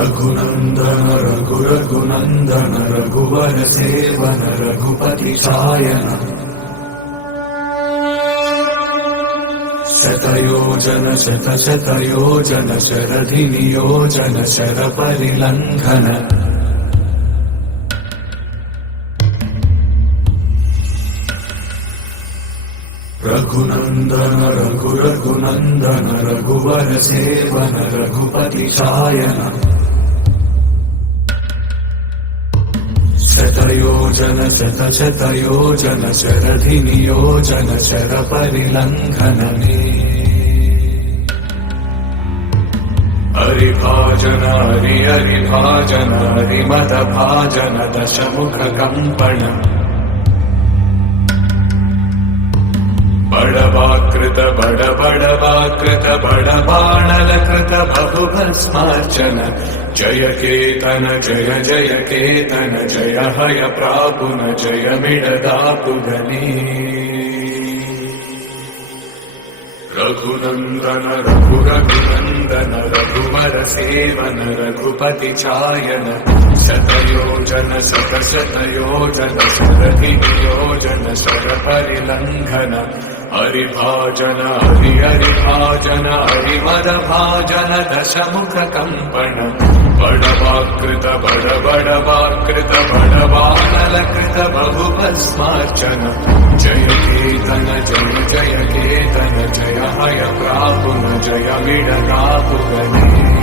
रघुनन्दन रघुरघुनन्दन रघुवर सेवन रघुपति चायन शतयोजन शतशतयोजन शरधि नियोजन शर परिलङ्घन रघुनन्दन रघुरघुनन्दन रघुवर सेवन रघुपति चायन शतयोजन शतशतयोजन शरधि नियोजन शर परिलङ्घन हरिभाजन हरिभाजन हरिमदभाजन दशमुख कंपन बड़वाकृत बड़वाकृत बड़बाणलकृत बहुभस्मार्चन जय केतन जय जय केतन जय हय प्रापुन जय मिडदापुगनी रघुनन्दन रघुरघुनन्दन रघुवर सेवन रघुपति चायन शतयोजन शतशतयोजन शरधि नियोजन शर परिलङ्घन हरिभाजन हरिभाजन हरिमदभाजन दशमुख कंपन बड़वाकृत बड़वाकृत बड़बाणलकृत बहुभस्मार्चन जय केतन जय जय केतन जय हय प्रापुन जय मिडदापुगनी